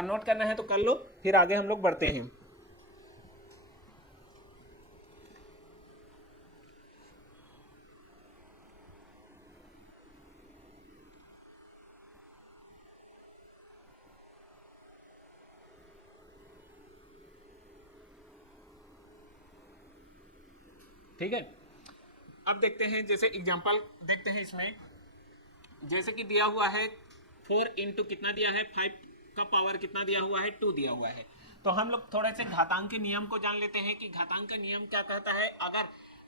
अगर नोट करना है तो कर लो, फिर आगे हम लोग बढ़ते हैं। ठीक है, अब देखते हैं, जैसे एग्जांपल देखते हैं इसमें, जैसे कि दिया हुआ है 4 इंटू कितना दिया है 5 का पावर कितना दिया हुआ है 2 दिया हुआ है। तो हम लोग थोड़े से घातांक के नियम को जान लेते हैं कि घातांक का नियम क्या कहता है। अगर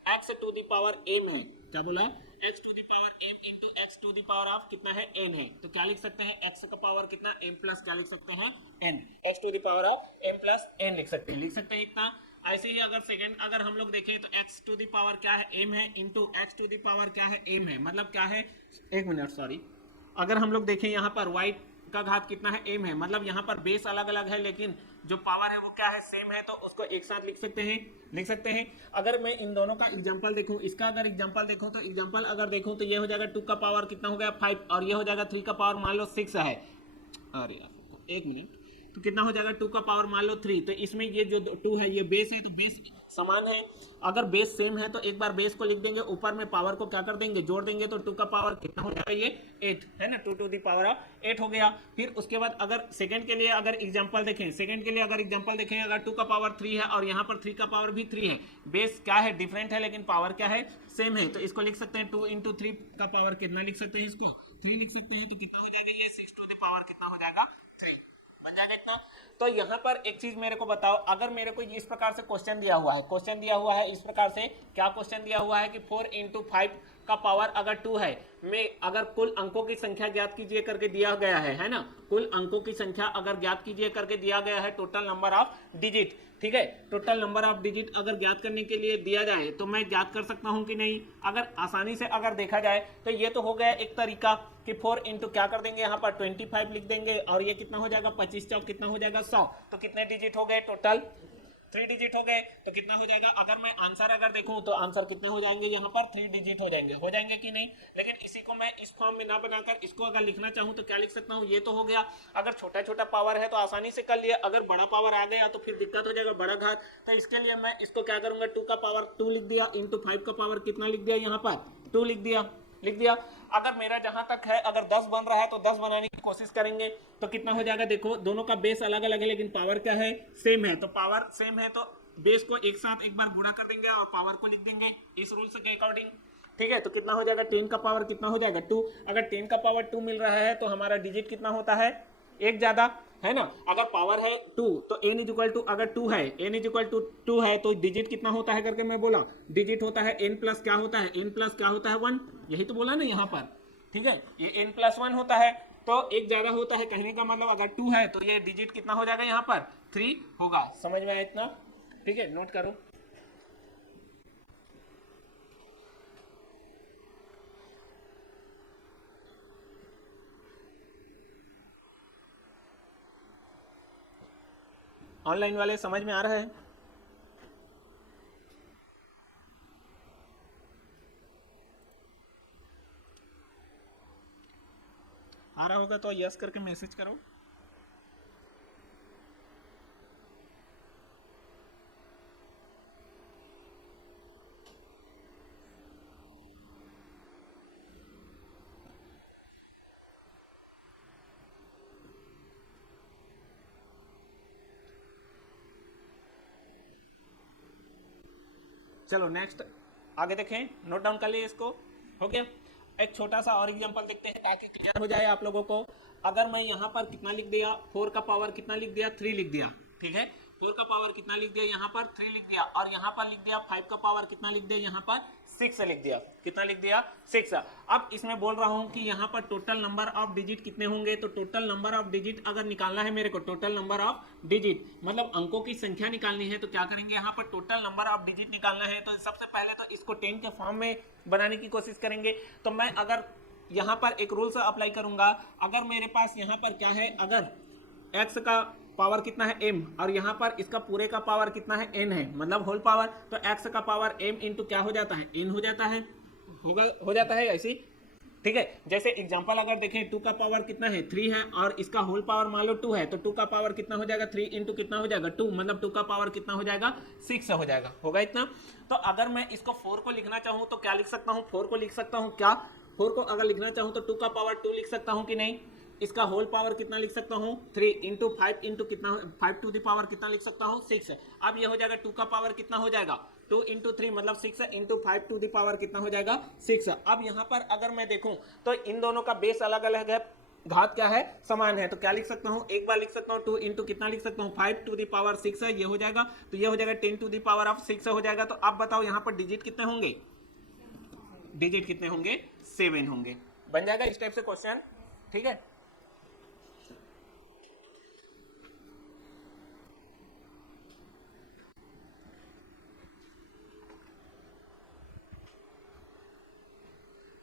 x to the power m है, क्या बोला, x to the power m into x to the power of कितना है n है, तो क्या लिख सकते हैं x का पावर कितना m प्लस क्या लिख सकते हैं n, x to the power of m plus n लिख सकते हैं इतना। ऐसे ही अगर सेकंड अगर हम लोग देखें तो x टू दी पावर क्या है m है into x to the power क्या है m है, मतलब क्या है, एक मिनट सॉरी, अगर हम लोग देखें यहाँ पर y का घात कितना है m है, मतलब यहाँ पर बेस अलग अलग है लेकिन जो पावर है वो क्या है सेम है, तो उसको एक साथ लिख सकते हैं। अगर मैं इन दोनों का एग्जांपल देखूं, इसका अगर एग्जांपल देखूं तो एग्जांपल अगर देखूं तो ये हो जाएगा 2 का पावर कितना हो गया 5 और ये हो जाएगा 3 का पावर मान लो 6 है, अरे यार एक मिनट, तो कितना हो जाएगा 2 का पावर मान लो 3, तो इसमें ये जो 2 है ये बेस है, तो बेस समान है। अगर बेस सेम है तो एक बार बेस को लिख देंगे, ऊपर में पावर को क्या कर देंगे जोड़ देंगे, तो 2 का पावर कितना हो जाएगा ये 8 है ना, 2 टू दी पावर ऑफ 8 हो गया। फिर उसके बाद अगर सेकंड के लिए अगर एग्जांपल देखें, अगर 2 का पावर 3 है और यहाँ पर 3 का पावर भी 3 है, बेस क्या है डिफरेंट है लेकिन पावर क्या है सेम है, तो इसको लिख सकते हैं 2 इंटू 3 का पावर कितना लिख सकते हैं, इसको 3 लिख सकते हैं, तो कितना हो जाएगा ये 6 टू द पावर कितना हो जाएगा 3 बन जाएगा इतना। तो यहाँ पर एक चीज मेरे को बताओ, अगर मेरे को इस प्रकार से क्वेश्चन दिया हुआ है इस प्रकार से, क्या क्वेश्चन दिया हुआ है कि 4 इंटू 5 का पावर अगर 2 है, में अगर कुल अंकों की संख्या ज्ञात कीजिए करके दिया गया है ना, कुल अंकों की संख्या अगर ज्ञात कीजिए करके दिया गया है, टोटल नंबर ऑफ डिजिट, ठीक है, टोटल नंबर ऑफ डिजिट अगर ज्ञात करने के लिए दिया जाए तो मैं ज्ञात कर सकता हूं कि नहीं। अगर आसानी से अगर देखा जाए तो ये तो हो गया एक तरीका कि 4 इंटू क्या कर देंगे यहाँ पर 25 लिख देंगे और ये कितना हो जाएगा 25 चौक कितना हो जाएगा 100, तो कितने डिजिट हो गए टोटल 3 डिजिट हो गए, तो कितना हो जाएगा, अगर मैं आंसर अगर देखूं तो आंसर कितने हो जाएंगे यहाँ पर 3 डिजिट हो जाएंगे कि नहीं। लेकिन इसी को मैं इस फॉर्म में ना बनाकर इसको अगर लिखना चाहूं तो क्या लिख सकता हूं, ये तो हो गया। अगर छोटा छोटा पावर है तो आसानी से कर लिया, अगर बड़ा पावर आ गया तो फिर दिक्कत हो जाएगा बड़ा घात, तो इसके लिए मैं इसको क्या करूंगा 2 का पावर 2 लिख दिया इंटू 5 का पावर कितना लिख दिया यहाँ पर 2 लिख दिया। अगर मेरा जहां तक है अगर 10 बन रहा है तो 10 बनाने की कोशिश करेंगे, तो कितना हो जाएगा, देखो दोनों का बेस अलग अलग है लेकिन पावर क्या है सेम है, तो पावर सेम है तो बेस को एक साथ एक बार गुणा कर देंगे और पावर को लिख देंगे इस रूल के अकॉर्डिंग, ठीक है। तो कितना हो जाएगा 10 का पावर कितना हो जाएगा 2, अगर 10 का पावर 2 मिल रहा है तो हमारा डिजिट कितना होता है एक ज्यादा है ना। अगर पावर है 2 तो n इज इक्वल टू अगर 2 है तो डिजिट कितना होता है करके मैं बोला, डिजिट होता है n प्लस क्या होता है 1, यही तो बोला ना यहाँ पर, ठीक है, ये n प्लस 1 होता है, तो एक ज्यादा होता है, कहने का मतलब अगर 2 है तो ये डिजिट कितना हो जाएगा यहाँ पर 3 होगा। समझ में आया इतना, ठीक है, नोट करो। ऑनलाइन वाले समझ में आ रहा है, आ रहा होगा तो यस करके मैसेज करो। चलो नेक्स्ट आगे देखें, नोट डाउन कर लिए इसको, हो गया। एक छोटा सा और एग्जांपल देखते हैं ताकि क्लियर हो जाए आप लोगों को। अगर मैं यहाँ पर कितना लिख दिया 4 का पावर कितना लिख दिया 3 लिख दिया, ठीक है, 4 का पावर कितना लिख दिया यहाँ पर 3 लिख दिया और यहाँ पर लिख दिया 5 का पावर कितना लिख दिया यहाँ पर 6 लिख दिया, कितना लिख दिया 6। अब इसमें बोल रहा हूँ कि यहाँ पर टोटल नंबर ऑफ डिजिट कितने होंगे, तो टोटल नंबर ऑफ डिजिट अगर निकालना है मेरे को, टोटल नंबर ऑफ डिजिट मतलब अंकों की संख्या निकालनी है, तो क्या करेंगे यहाँ पर टोटल नंबर ऑफ डिजिट निकालना है, तो सबसे पहले तो इसको 10 के फॉर्म में बनाने की कोशिश करेंगे। तो मैं अगर यहाँ पर एक रूल से अप्लाई करूंगा, अगर मेरे पास यहाँ पर क्या है, अगर x का पावर कितना है m और यहाँ पर इसका पूरे का पावर कितना है n है, मतलब होल पावर, तो x का पावर m इंटू क्या हो जाता है n हो जाता है, हो जाता है ऐसी, ठीक है। जैसे एग्जांपल अगर देखें 2 का पावर कितना है 3 है और इसका होल पावर मान लो 2 है, तो 2 का पावर कितना हो जाएगा 3 इंटू कितना हो जाएगा 2, मतलब 2 का पावर कितना हो जाएगा 6 हो जाएगा, होगा इतना। तो अगर मैं इसको 4 को लिखना चाहूँ तो क्या लिख सकता हूँ, 4 को लिख सकता हूँ क्या, 4 को अगर लिखना चाहूँ तो 2 का पावर 2 लिख सकता हूँ कि नहीं, इसका होल पावर कितना लिख सकता हूँ 3 इंटू 5 इंटू कितना 5 टू द पावर कितना लिख सकता हूँ 6 है। अब ये हो जाएगा 2 का पावर कितना हो जाएगा 2 इंटू 3 मतलब 6 इंटू 5 टू द पावर कितना हो जाएगा 6। अब यहाँ पर अगर मैं देखूं तो इन दोनों का बेस अलग अलग है, घात क्या है समान है, तो क्या लिख सकता हूँ, एक बार लिख सकता हूँ 2 इंटू कितना लिख सकता हूँ 5 टू द पावर 6 है, ये हो जाएगा, तो ये हो जाएगा 10 टू द पावर ऑफ 6 हो जाएगा। तो अब बताओ यहाँ पर डिजिट कितने होंगे, डिजिट कितने होंगे 7 होंगे, बन जाएगा इस टाइप से क्वेश्चन, ठीक है।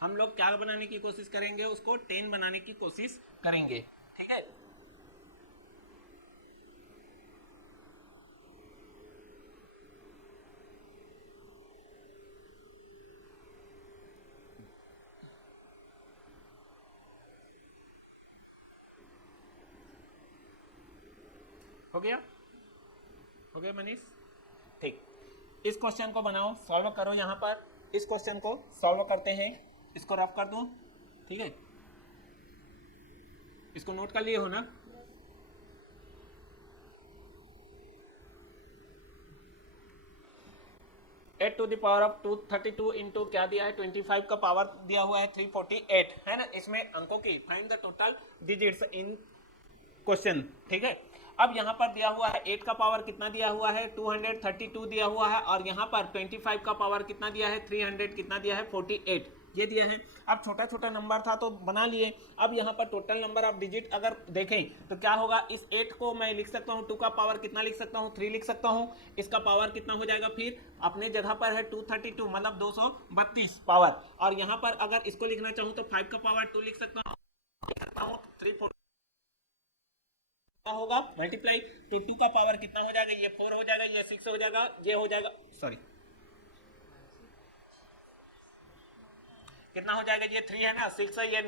हम लोग क्या बनाने की कोशिश करेंगे, उसको 10 बनाने की कोशिश करेंगे, ठीक है। हो गया, हो गया मनीष, ठीक। इस क्वेश्चन को बनाओ, सॉल्व करो, यहाँ पर इस क्वेश्चन को सॉल्व करते हैं, इसको रफ कर दूं, ठीक है, इसको नोट कर लिए हो ना। Eight to the power of 232 into क्या दिया है 25 का पावर दिया हुआ है 348 है ना, इसमें अंकों की find the total digits in question, ठीक है। अब यहाँ पर दिया हुआ है 8 का पावर कितना दिया हुआ है 232 दिया हुआ है, और यहाँ पर 25 का पावर कितना दिया है 300 कितना दिया है 48 ये दिया है। अब छोटा छोटा नंबर था तो बना लिए। अब यहाँ पर टोटल नंबर ऑफ डिजिट अगर देखें तो क्या होगा, इस 8 को मैं लिख सकता हूँ 2 का पावर कितना लिख सकता हूँ 3 लिख सकता हूँ, इसका पावर कितना हो जाएगा फिर अपने जगह पर है 232 मतलब 232 पावर, और यहाँ पर अगर इसको लिखना चाहूँ तो 5 का पावर 2 लिख सकता हूँ 3 होगा मल्टीप्लाई, तो 2 का पावर कितना हो जाएगा, ये 4 हो जाएगा, ये 6 हो जाएगा, ये हो जाएगा, सॉरी कितना हो जाएगा, ये 3 है ना 6 है, ये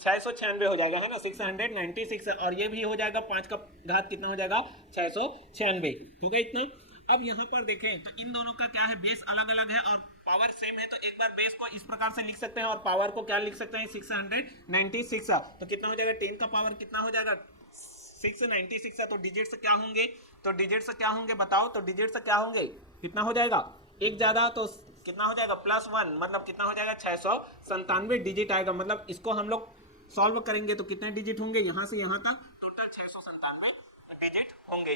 696 हो जाएगा है ना 696 है, और ये भी हो जाएगा 5 का घात कितना हो जाएगा 696 हो गया इतना। अब यहाँ पर देखें तो इन दोनों का क्या है, बेस अलग अलग है और पावर सेम है, तो एक बार बेस को इस प्रकार से लिख सकते हैं और पावर को क्या लिख सकते हैं 696, तो कितना हो जाएगा 10 का पावर कितना हो जाएगा 696 है, तो डिजिट्स क्या होंगे, तो डिजिट्स क्या होंगे बताओ, तो डिजिट्स क्या होंगे, कितना हो जाएगा एक ज्यादा तो कितना हो जाएगा +1 मतलब कितना हो जाएगा 697 डिजिट आएगा, मतलब इसको हम लोग सॉल्व करेंगे तो कितने डिजिट होंगे यहाँ से यहाँ तक टोटल 697 डिजिट होंगे।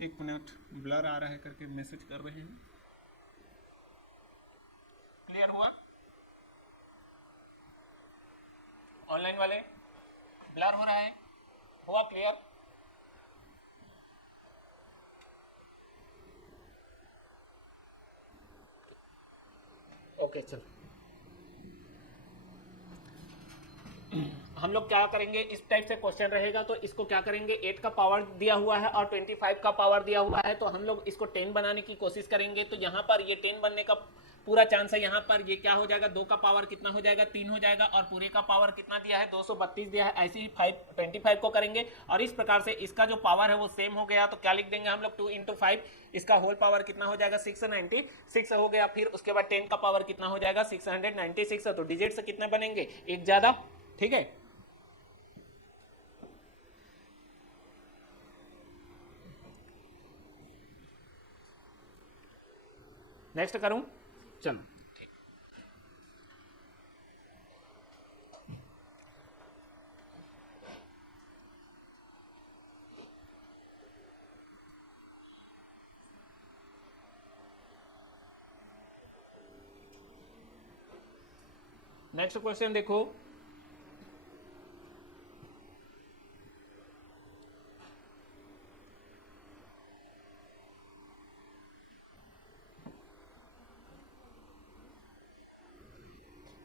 एक मिनट, ब्लर आ रहा है करके मैसेज कर रहे हैं, क्लियर हुआ ऑनलाइन वाले, ब्लर हो रहा है, हुआ क्लियर, ओके चल। हम लोग क्या करेंगे, इस टाइप से क्वेश्चन रहेगा तो इसको क्या करेंगे, 8 का पावर दिया हुआ है और 25 का पावर दिया हुआ है, तो हम लोग इसको 10 बनाने की कोशिश करेंगे, तो यहाँ पर ये 10 बनने का पूरा चांस है। यहाँ पर ये क्या हो जाएगा, 2 का पावर कितना हो जाएगा 3 हो जाएगा, और पूरे का पावर कितना दिया है 232 दिया है, ऐसे ही 25 को करेंगे, और इस प्रकार से इसका जो पावर है वो सेम हो गया, तो क्या लिख देंगे हम लोग 2 इंटू 5, इसका होल पावर कितना हो जाएगा 696 हो गया, फिर उसके बाद 10 का पावर कितना हो जाएगा 696, तो डिजिट से कितने बनेंगे एक ज्यादा, ठीक है। नेक्स्ट करूं, चलो ठीक। नेक्स्ट क्वेश्चन देखो,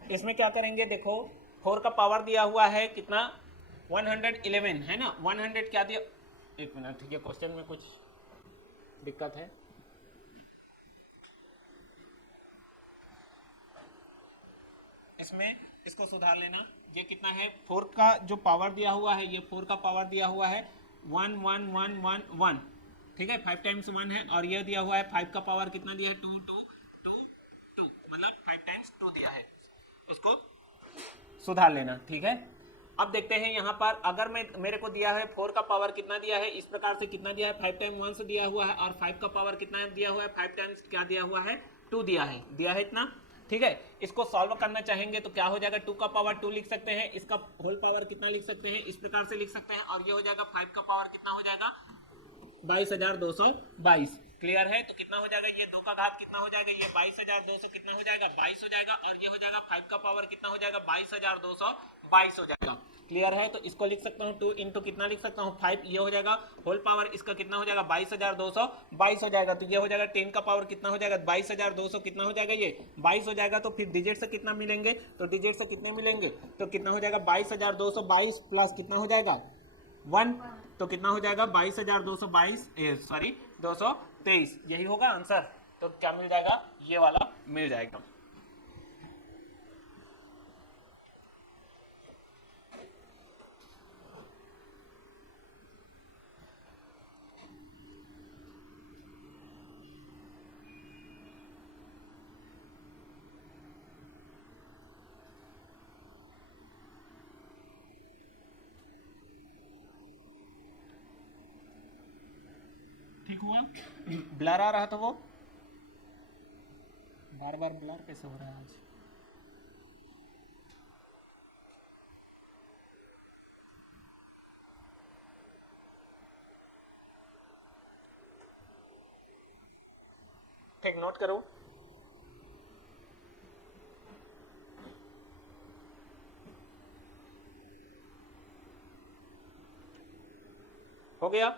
इसमें क्या करेंगे, देखो 4 का पावर दिया हुआ है कितना 111 है ना, 100 क्या दिया, एक मिनट ठीक है, क्वेश्चन में कुछ दिक्कत है। इसमें इसको सुधार लेना। ये कितना है, 4 का जो पावर दिया हुआ है, ये 4 का पावर दिया हुआ है 1 1 1 1 1, ठीक है, 5 टाइम्स 1 है, और ये दिया हुआ है 5 का पावर कितना दिया है 2 2 2 2, मतलब 5 टाइम्स 2 दिया है, उसको सुधार लेना, ठीक है। अब देखते हैं यहाँ पर, अगर मेरे को दिया है 4 का पावर कितना दिया है, इस प्रकार से कितना दिया है 5 टाइम 1 से दिया हुआ है, और 5 का पावर कितना दिया हुआ है 5 टाइम्स क्या दिया हुआ है 2 दिया है इतना, ठीक है। इसको सॉल्व करना चाहेंगे तो क्या हो जाएगा, 2 का पावर 2 लिख सकते हैं, इसका होल पावर कितना लिख सकते हैं, इस प्रकार से लिख सकते हैं, और ये हो जाएगा 5 का पावर कितना हो जाएगा 22,222। क्लियर है, तो कितना हो जाएगा, ये 2 का घात कितना हो जाएगा, ये 22,200 कितना हो जाएगा 22 हो जाएगा, और ये हो जाएगा 5 का पावर कितना हो जाएगा 22,222 हो जाएगा। क्लियर है, तो इसको लिख सकता हूँ 2 इंटू कितना लिख सकता हूँ 5, ये हो जाएगा होल पावर इसका कितना हो जाएगा 22,222 हो जाएगा, तो ये हो जाएगा 10 का पावर कितना हो जाएगा 22,200 कितना हो जाएगा, ये 22 हो जाएगा। तो फिर डिजिट से कितना मिलेंगे, तो डिजिट से कितने मिलेंगे, तो कितना हो जाएगा 22,222 प्लस कितना हो जाएगा 1, तो कितना हो जाएगा 22,222 सॉरी 223, यही होगा आंसर। तो क्या मिल जाएगा, ये वाला मिल जाएगा। ठीक हुआ, ब्लर आ रहा था वो, बार बार ब्लर कैसे हो रहा है आज। ठीक, नोट करो। हो गया,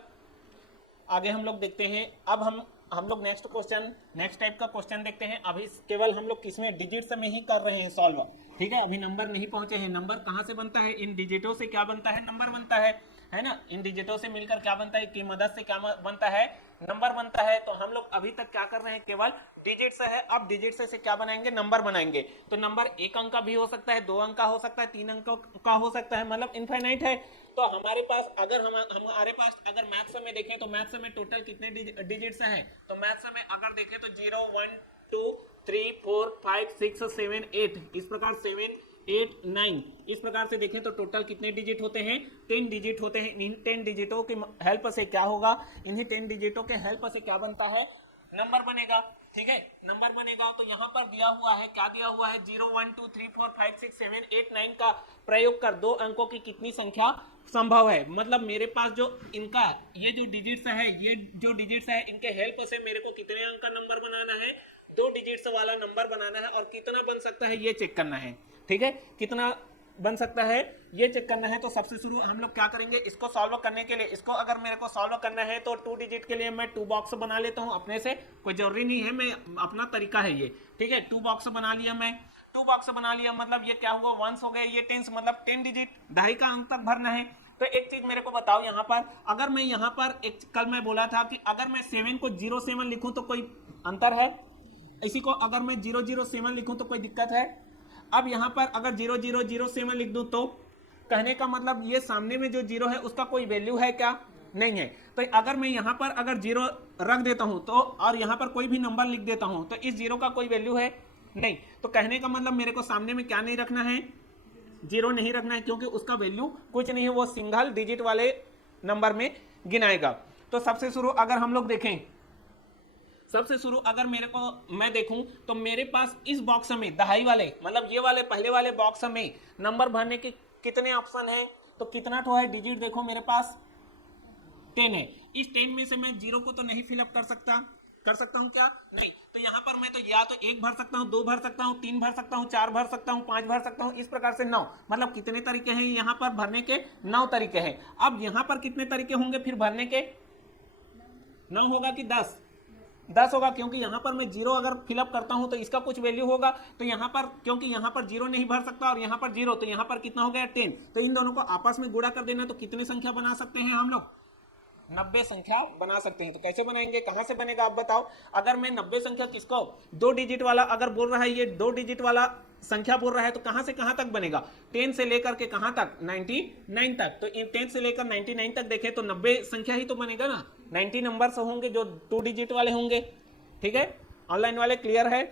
आगे हम लोग देखते हैं। अब हम लोग नेक्स्ट टाइप का क्वेश्चन देखते हैं। अभी केवल हम लोग किसमें, डिजिट्स में ही कर रहे हैं सॉल्व, ठीक है। अभी नंबर नहीं पहुंचे हैं। नंबर कहाँ से बनता है, इन डिजिटों से क्या बनता है, नंबर बनता है ना। इन डिजिटों से मिलकर क्या बनता है, की मदद से क्या बनता है, नंबर बनता है। तो हम लोग अभी तक क्या कर रहे हैं, केवल डिजिट से है। अब डिजिट से क्या बनाएंगे, नंबर बनाएंगे। तो नंबर 1 अंक का भी हो सकता है, 2 अंक का हो सकता है, 3 अंक का हो सकता है, मतलब इनफाइनाइट है। तो हमारे पास अगर मैथ्स में देखें तो मैथ्स में टोटल कितने डिजिट्स हैं, तो मैथ्स में अगर देखें तो 0 1 2 3 4 5 6 7 8, इस प्रकार 7 8 9, इस प्रकार से देखें तो टोटल कितने डिजिट होते हैं, 10 डिजिट होते हैं। इन 10 डिजिटों की हेल्प से क्या होगा, इन्हीं 10 डिजिटों के हेल्प से क्या बनता है, नंबर बनेगा, ठीक है, नंबर बनेगा। तो यहाँ पर दिया हुआ है, क्या दिया हुआ है, 0 1 2 3 4 5 6 7 8 9 का प्रयोग कर 2 अंकों की कितनी संख्या संभव है। मतलब मेरे पास जो इनका ये जो डिजिट्स है, इनके हेल्प से मेरे को कितने अंक का नंबर बनाना है, 2 डिजिट्स वाला नंबर बनाना है, और कितना बन सकता है ये चेक करना है, ठीक है, कितना बन सकता है ये चेक करना है। तो सबसे शुरू हम लोग क्या करेंगे, इसको सॉल्व करने के लिए, इसको अगर मेरे को सॉल्व करना है तो 2 डिजिट के लिए मैं 2 बॉक्स बना लेता हूं अपने से, कोई जरूरी नहीं है, मैं अपना तरीका है ये, ठीक है। 2 बॉक्स बना लिया मैं, 2 बॉक्स बना लिया, मतलब ये क्या हुआ, 1s हो गए, ये 10s, मतलब 10 डिजिट दहाई का अंक तक भरना है। तो एक चीज मेरे को बताओ यहाँ पर, अगर मैं यहाँ पर कल मैं बोला था कि अगर मैं 7 को 07 लिखूं तो कोई अंतर है, इसी को अगर मैं 007 लिखूं तो कोई दिक्कत है। अब यहाँ पर अगर 0007 लिख दूं तो कहने का मतलब ये सामने में जो 0 है उसका कोई वैल्यू है क्या, नहीं है। तो अगर मैं यहाँ पर अगर 0 रख देता हूँ तो, और यहाँ पर कोई भी नंबर लिख देता हूँ, तो इस 0 का कोई वैल्यू है नहीं। तो कहने का मतलब मेरे को सामने में क्या नहीं रखना है, 0 नहीं रखना है, क्योंकि उसका वैल्यू कुछ नहीं है, वो सिंगल डिजिट वाले नंबर में गिनाएगा। तो सबसे शुरू अगर हम लोग देखें, सबसे शुरू अगर मेरे को मैं देखूं तो मेरे पास इस बॉक्स में दहाई वाले, मतलब ये वाले पहले वाले बॉक्स में नंबर भरने के कितने ऑप्शन है, तो कितना ठो है डिजिट, देखो मेरे पास 10 है। इस 10 में से मैं 0 को तो नहीं फिलअप कर सकता हूं क्या, नहीं। तो यहाँ पर मैं तो या तो 1 भर सकता हूँ, 2 भर सकता हूँ, 3 भर सकता हूँ, 4 भर सकता हूँ, 5 भर सकता हूँ, इस प्रकार से 9, मतलब कितने तरीके हैं यहाँ पर भरने के, 9 तरीके हैं। अब यहाँ पर कितने तरीके होंगे फिर भरने के, 9 होगा कि 10 होगा, क्योंकि यहाँ पर मैं 0 अगर फिलअप करता हूँ तो इसका कुछ वैल्यू होगा। तो यहाँ पर क्योंकि यहाँ पर 0 नहीं भर सकता और यहाँ पर 0, तो यहाँ पर कितना हो गया 10। तो इन दोनों को आपस में गुणा कर देना, तो कितनी संख्या बना सकते हैं हम लोग, 90 संख्या बना सकते हैं। तो कैसे बनाएंगे, कहां से बनेगा आप बताओ। अगर मैं 90 संख्या किसको 2 डिजिट वाला अगर बोल रहा है, ये 2 डिजिट वाला संख्या बोल रहा है, तो कहां से कहां तक बनेगा, 10 से लेकर के कहां तक 99 तक। तो 10 से लेकर 99 तक देखें तो 90 संख्या ही तो बनेगा ना, 90 नंबर होंगे जो 2 डिजिट वाले होंगे। ठीक है, ऑनलाइन वाले क्लियर है।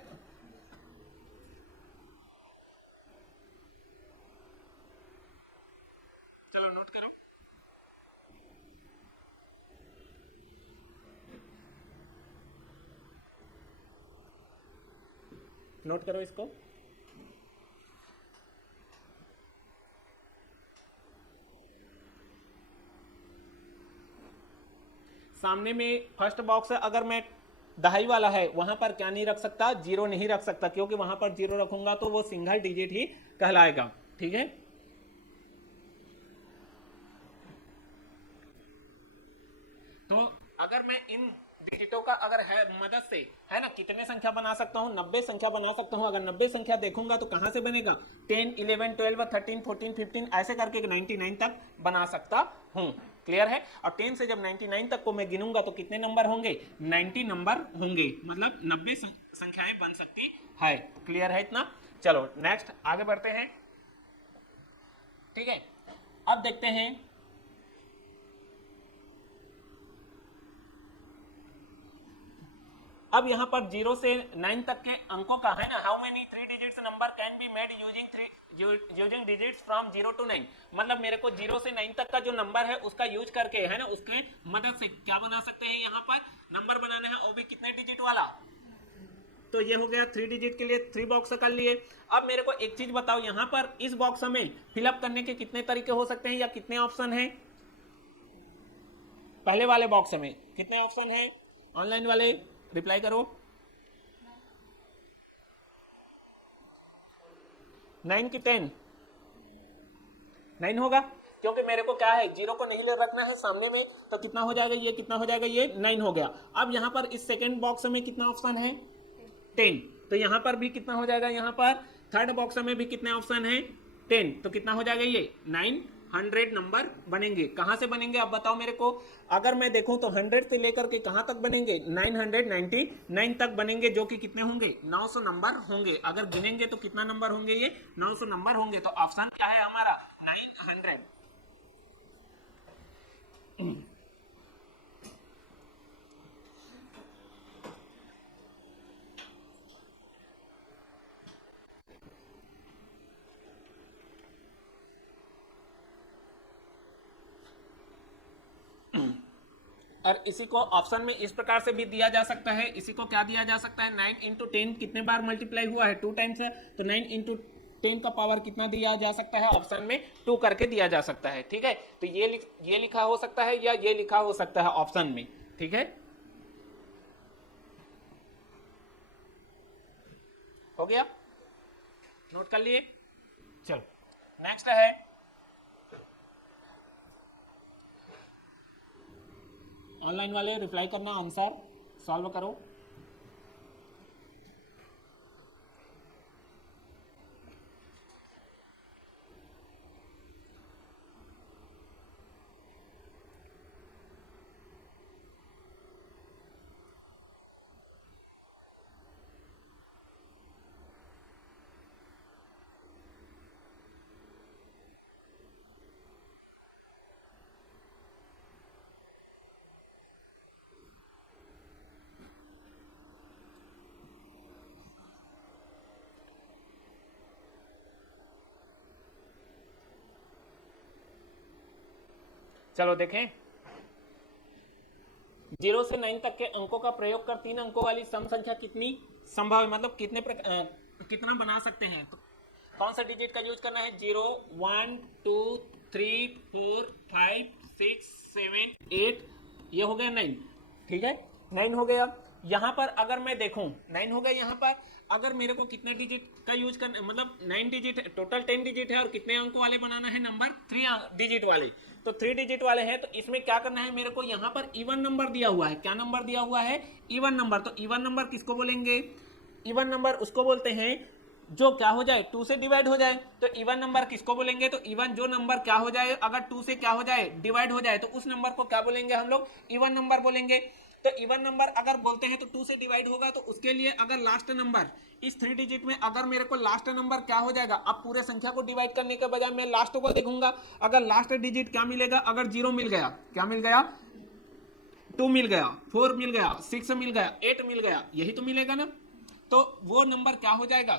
चलो नोट करो, नोट करो इसको। सामने में फर्स्ट बॉक्स अगर मैं दहाई वाला है वहां पर क्या नहीं रख सकता, जीरो नहीं रख सकता, क्योंकि वहां पर जीरो रखूंगा तो वो सिंगल डिजिट ही कहलाएगा। ठीक है, तो अगर मैं इन डिजिटों का अगर है मदद से है ना कितने संख्या बना सकता हूँ, 90 संख्या बना सकता हूँ। अगर 90 संख्या देखूंगा तो कहां से बनेगा, 10, 11, 12, 13, 14, 15 ऐसे करके 99 तक बना सकता हूँ। क्लियर है। और 10 से जब 99 तक को मैं गिनूंगा तो कितने नंबर होंगे, 90 नंबर होंगे, मतलब 90 संख्याएं बन सकती है। क्लियर है इतना। चलो नेक्स्ट आगे बढ़ते हैं। ठीक है, अब देखते हैं अब यहाँ पर 0 से 9 तक के अंकों का है ना, how many 3 digits number can be made using digits from 0 to 9। मतलब मेरे को 0 से 9 तक का जो नंबर है उसका यूज करके है ना, उसके मदद से क्या बना सकते हैं, यहाँ पर नंबर बनाना है, वो भी कितने डिजिट वाला। तो ये हो गया 3 डिजिट के लिए 3 बॉक्स कर लिए। अब मेरे को एक चीज बताओ, यहाँ पर इस बॉक्स में फिलअप करने के कितने तरीके हो सकते हैं या कितने ऑप्शन है, पहले वाले बॉक्स में कितने ऑप्शन है, ऑनलाइन वाले रिप्लाई करो। 9 की 10, 9 होगा, क्योंकि मेरे को क्या है, 0 को नहीं ले रखना है सामने में, तो कितना हो जाएगा ये, कितना हो जाएगा ये, 9 हो गया। अब यहाँ पर इस सेकेंड बॉक्स में कितना ऑप्शन है, 10, तो यहाँ पर भी कितना हो जाएगा, यहाँ पर थर्ड बॉक्स में भी कितने ऑप्शन है, 10, तो कितना हो जाएगा ये 900 नंबर बनेंगे। कहां से बनेंगे अब बताओ मेरे को। अगर मैं देखूं तो 100 से लेकर के कहां तक बनेंगे, 999 तक बनेंगे, जो कि कितने होंगे, 900 नंबर होंगे। अगर गिनेंगे तो कितना नंबर होंगे, ये 900 नंबर होंगे। तो ऑप्शन क्या है हमारा, 900। और इसी को ऑप्शन में इस प्रकार से भी दिया जा सकता है, इसी को क्या दिया जा सकता है, 9 इंटू 10 कितने बार मल्टीप्लाई हुआ है, 2 टाइम्स है, तो 9 इंटू 10 का पावर कितना दिया जा सकता है, ऑप्शन में 2 करके दिया जा सकता है। ठीक है, तो ये लिखा हो सकता है या ये लिखा हो सकता है ऑप्शन में। ठीक है, हो गया, नोट कर लिए। चलो नेक्स्ट है, ऑनलाइन वाले रिप्लाई करना, आंसर सॉल्व करो। चलो देखें, 0 से 9 तक के अंकों का प्रयोग कर 3 अंकों वाली सम संख्या कितनी संभव है, मतलब कितना बना सकते हैं। तो कौन सा डिजिट का यूज करना है, 0, 1, 2, 3, 4, 5, 6, 7, 8, ये हो गया 9। ठीक है, 9 हो गया। यहाँ पर अगर मैं देखूं 9 हो गया, यहाँ पर अगर मेरे को कितने डिजिट का यूज करना, मतलब 9 डिजिट है, टोटल 10 डिजिट है, और कितने अंकों वाले बनाना है नंबर, 3 डिजिट वाले। तो 3 डिजिट वाले हैं, तो इसमें क्या करना है मेरे को, यहाँ पर इवन नंबर दिया हुआ है, क्या नंबर दिया हुआ है, इवन नंबर। तो इवन नंबर किसको बोलेंगे, इवन नंबर उसको बोलते हैं जो क्या हो जाए 2 से डिवाइड हो जाए। तो इवन नंबर किसको बोलेंगे, तो इवन जो नंबर क्या हो जाए अगर 2 से क्या हो जाए डिवाइड हो जाए तो उस नंबर को क्या बोलेंगे हम लोग, इवन नंबर बोलेंगे। तो इवन नंबर अगर बोलते हैं तो 2 से डिवाइड होगा, तो उसके लिए अगर लास्ट नंबर इस 3 डिजिट में अगर मेरे को लास्ट नंबर क्या हो जाएगा, अब पूरे संख्या को डिवाइड करने के बजाय मैं लास्ट को देखूंगा। अगर लास्ट डिजिट क्या मिलेगा, अगर 0 मिल गया, क्या मिल गया, 2 मिल गया, 4 मिल गया, 6 मिल गया, 8 मिल गया, यही तो मिलेगा ना। तो वो नंबर क्या हो जाएगा,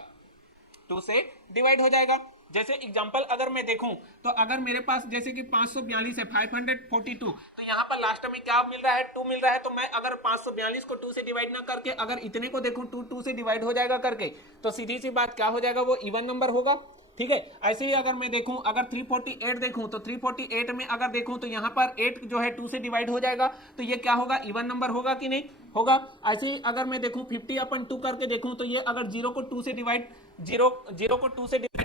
2 से डिवाइड हो जाएगा। जैसे एग्जांपल अगर मैं देखूं तो अगर मेरे पास जैसे कि 542 है, 542, तो यहाँ पर लास्ट में क्या मिल रहा है, 2 मिल रहा है। तो मैं अगर 542 को 2 से डिवाइड ना करके अगर इतने को देखूं 2 से डिवाइड हो जाएगा करके, तो सीधी सी बात क्या हो जाएगा, वो इवन नंबर होगा। ठीक है, ऐसे ही अगर मैं देखूं अगर 348 देखूं तो 348 में अगर देखूं तो यहाँ पर 8 जो है 2 से डिवाइड हो जाएगा, तो ये क्या होगा, इवन नंबर होगा कि नहीं होगा। ऐसे ही अगर मैं देखूं 50/2 करके देखूं तो ये अगर 0 को 2 से डिवाइड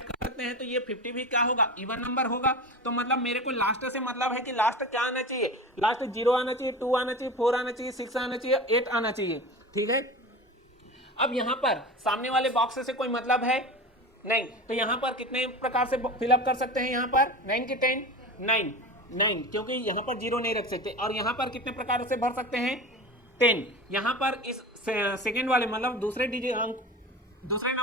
कर सकते हैं तो ये 50 भी क्या होगा, इवन नंबर होगा। तो मतलब मेरे को लास्ट से मतलब है कि लास्ट क्या आना चाहिए, लास्ट 0 आना चाहिए, 2 आना चाहिए, 4 आना चाहिए, 6 आना चाहिए, 8 आना चाहिए। ठीक है, अब यहाँ पर सामने वाले बॉक्स से कोई मतलब है नहीं, तो यहाँ पर कितने प्रकार से फिलअप कर सकते हैं, यहाँ पर 9 की 10, 9 क्योंकि यहाँ पर 0 नहीं रख सकते। और यहाँ पर कितने प्रकार से भर सकते हैं, 10। यहाँ पर इस सेकेंड वाले मतलब दूसरे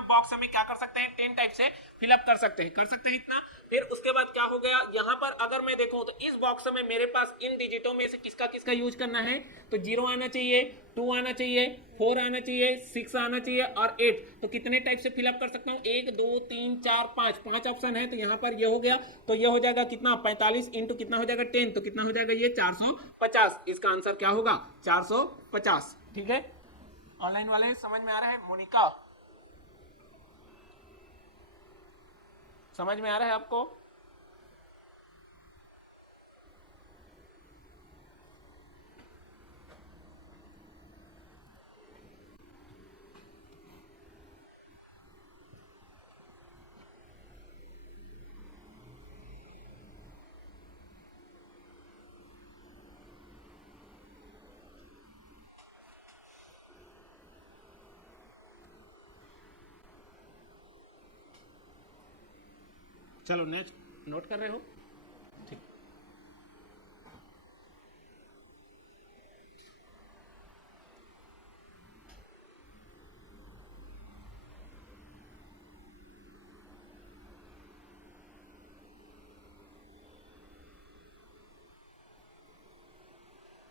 बॉक्स में क्या कर सकते हैं, 10 टाइप से फिलअप कर सकते हैं इतना। फिर उसके बाद क्या हो गया, यहाँ पर अगर मैं देखूं तो इस बॉक्स में मेरे पास इन डिजिटों में से किसका किसका यूज करना है, तो 0 आना चाहिए, 2 आना चाहिए, 4 आना चाहिए, 6 आना चाहिए और 8। तो कितने टाइप से फिलअप कर सकता हूँ, 1 2 3 4 5 ऑप्शन है। तो यहाँ पर ये हो गया, तो ये हो जाएगा कितना, 45 इंटू कितना हो जाएगा 10, तो कितना हो जाएगा ये 450। इसका आंसर क्या होगा, 450। ठीक है, ऑनलाइन वाले समझ में आ रहा है, मोनिका समझ में आ रहा है आपको। चलो नेक्स्ट नोट कर रहे हो, ठीक।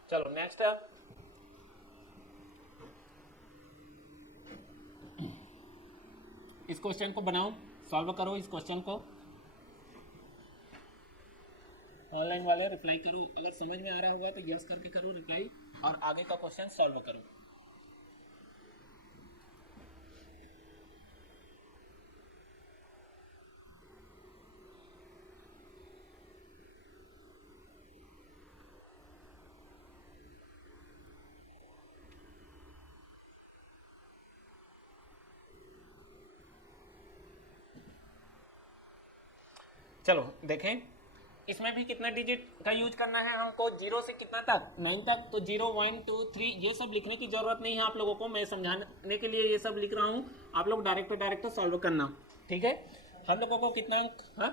चलो नेक्स्ट, इस क्वेश्चन को बनाओ, सॉल्व करो इस क्वेश्चन को। ऑनलाइन वाले रिप्लाई करो, अगर समझ में आ रहा होगा तो यस करके करो रिप्लाई, और आगे का क्वेश्चन सॉल्व करो। चलो देखें, इसमें भी कितना डिजिट का यूज करना है हमको, 0 से कितना तक, 9 तक। तो 0 1 2 3 ये सब लिखने की जरूरत नहीं है आप लोगों को, मैं समझाने के लिए ये सब लिख रहा हूँ, आप लोग डायरेक्ट सॉल्व करना। ठीक है, हम लोगों को कितना अंक, हाँ